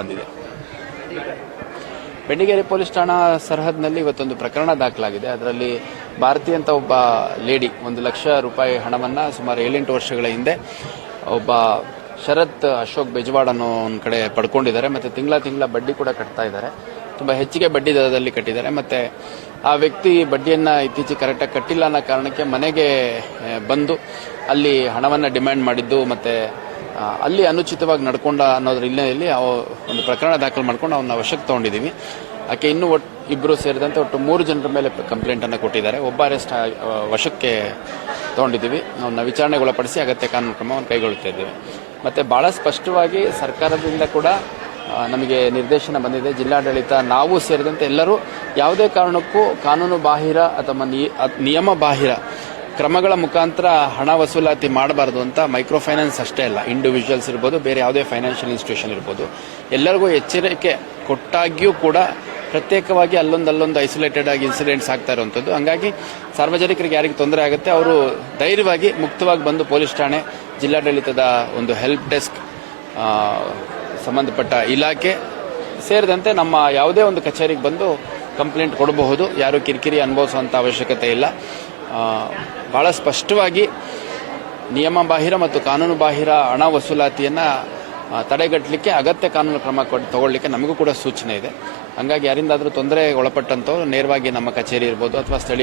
ಬಂದಿದೆ. ಬೆಂಡಿಗೇರಿ ಪೊಲೀಸ್ ಠಾಣಾ ಸರಹದ್ನಲ್ಲಿ ಇವತ್ತೊಂದು ಪ್ರಕರಣ ದಾಖಲಾಗಿದೆ. ಅದರಲ್ಲಿ ಭಾರತಿ ಅಂತ ಒಬ್ಬ ಲೇಡಿ 1 ಲಕ್ಷ ರೂಪಾಯಿ ಹಣವನ್ನು ಸುಮಾರು 7-8 ವರ್ಷಗಳ ಹಿಂದೆ ಒಬ್ಬ ಶರತ್ ಅಶೋಕ್ ಬೆಜವಾಡ್ ಅನ್ನೋ ಒಂದು ಕಡೆ ಪಡ್ಕೊಂಡಿದ್ದಾರೆ. ಮತ್ತು ತಿಂಗಳ ಬಡ್ಡಿ ಕೂಡ ಕಟ್ತಾ ಇದ್ದಾರೆ. ತುಂಬ ಹೆಚ್ಚಿಗೆ ಬಡ್ಡಿ ದರದಲ್ಲಿ ಕಟ್ಟಿದ್ದಾರೆ. ಮತ್ತು ಆ ವ್ಯಕ್ತಿ ಬಡ್ಡಿಯನ್ನು ಇತ್ತೀಚೆಗೆ ಕರೆಕ್ಟಾಗಿ ಕಟ್ಟಿಲ್ಲ ಅನ್ನೋ ಕಾರಣಕ್ಕೆ ಮನೆಗೆ ಬಂದು ಅಲ್ಲಿ ಹಣವನ್ನು ಡಿಮ್ಯಾಂಡ್ ಮಾಡಿದ್ದು ಮತ್ತು ಅಲ್ಲಿ ಅನುಚಿತವಾಗಿ ನಡ್ಕೊಂಡ ಅನ್ನೋದ್ರ ಹಿನ್ನೆಲೆಯಲ್ಲಿ ಒಂದು ಪ್ರಕರಣ ದಾಖಲು ಮಾಡ್ಕೊಂಡು ಅವನ್ನ ವಶಕ್ಕೆ ತಗೊಂಡಿದ್ದೀವಿ. ಆಕೆ ಇನ್ನೂ ಇಬ್ಬರು ಸೇರಿದಂತೆ ಒಟ್ಟು 3 ಜನರ ಮೇಲೆ ಕಂಪ್ಲೇಂಟನ್ನು ಕೊಟ್ಟಿದ್ದಾರೆ. ಒಬ್ಬ ಅರೆಸ್ಟ್ ವಶಕ್ಕೆ ತಗೊಂಡಿದ್ದೀವಿ. ಅವನ್ನ ವಿಚಾರಣೆಗೊಳಪಡಿಸಿ ಅಗತ್ಯ ಕಾನೂನು ಕ್ರಮವನ್ನು ಕೈಗೊಳ್ಳುತ್ತಾ ಇದ್ದೇವೆ. ಮತ್ತು ಭಾಳ ಸ್ಪಷ್ಟವಾಗಿ ಸರ್ಕಾರದಿಂದ ಕೂಡ ನಮಗೆ ನಿರ್ದೇಶನ ಬಂದಿದೆ. ಜಿಲ್ಲಾಡಳಿತ ನಾವು ಸೇರಿದಂತೆ ಎಲ್ಲರೂ ಯಾವುದೇ ಕಾರಣಕ್ಕೂ ಕಾನೂನು ಬಾಹಿರ ಅಥವಾ ನಿಯಮ ಬಾಹಿರ ಕ್ರಮಗಳ ಮುಖಾಂತರ ಹಣ ವಸೂಲಾತಿ ಮಾಡಬಾರ್ದು ಅಂತ ಮೈಕ್ರೋ ಫೈನಾನ್ಸ್ ಅಷ್ಟೇ ಅಲ್ಲ, ಇಂಡಿವಿಜುವಲ್ಸ್ ಇರ್ಬೋದು, ಬೇರೆ ಯಾವುದೇ ಫೈನಾನ್ಷಿಯಲ್ ಇನ್ಸ್ಟಿಟ್ಯೂಷನ್ ಇರ್ಬೋದು, ಎಲ್ಲರಿಗೂ ಎಚ್ಚರಿಕೆ ಕೊಟ್ಟಾಗಿಯೂ ಕೂಡ ಪ್ರತ್ಯೇಕವಾಗಿ ಅಲ್ಲೊಂದು ಐಸೋಲೇಟೆಡ್ ಆಗಿ ಇನ್ಸಿಡೆಂಟ್ಸ್ ಆಗ್ತಾ ಇರುವಂಥದ್ದು. ಹಂಗಾಗಿ ಸಾರ್ವಜನಿಕರಿಗೆ ಯಾರಿಗೆ ತೊಂದರೆ ಆಗುತ್ತೆ ಅವರು ಧೈರ್ಯವಾಗಿ ಮುಕ್ತವಾಗಿ ಬಂದು ಪೊಲೀಸ್ ಠಾಣೆ, ಜಿಲ್ಲಾಡಳಿತದ ಒಂದು ಹೆಲ್ಪ್ ಡೆಸ್ಕ್, ಸಂಬಂಧಪಟ್ಟ ಇಲಾಖೆ ಸೇರಿದಂತೆ ನಮ್ಮ ಯಾವುದೇ ಒಂದು ಕಚೇರಿಗೆ ಬಂದು ಕಂಪ್ಲೇಂಟ್ ಕೊಡಬಹುದು. ಯಾರು ಕಿರಿಕಿರಿ ಅನುಭವಿಸುವಂಥ ಅವಶ್ಯಕತೆ ಇಲ್ಲ. ಭಾಳ ಸ್ಪಷ್ಟವಾಗಿ ನಿಯಮ ಬಾಹಿರ ಮತ್ತು ಕಾನೂನು ಬಾಹಿರ ಹಣ ವಸೂಲಾತಿಯನ್ನು ತಡೆಗಟ್ಟಲಿಕ್ಕೆ ಅಗತ್ಯ ಕಾನೂನು ಕ್ರಮ ತಗೊಳ್ಳಿಕ್ಕೆ ನಮಗೂ ಕೂಡ ಸೂಚನೆ ಇದೆ. ಹಂಗಾಗಿ ಯಾರಿಂದಾದರೂ ತೊಂದರೆ ಒಳಪಟ್ಟಂಥವ್ರು ನೇರವಾಗಿ ನಮ್ಮ ಕಚೇರಿ ಇರ್ಬೋದು ಅಥವಾ ಸ್ಥಳೀಯ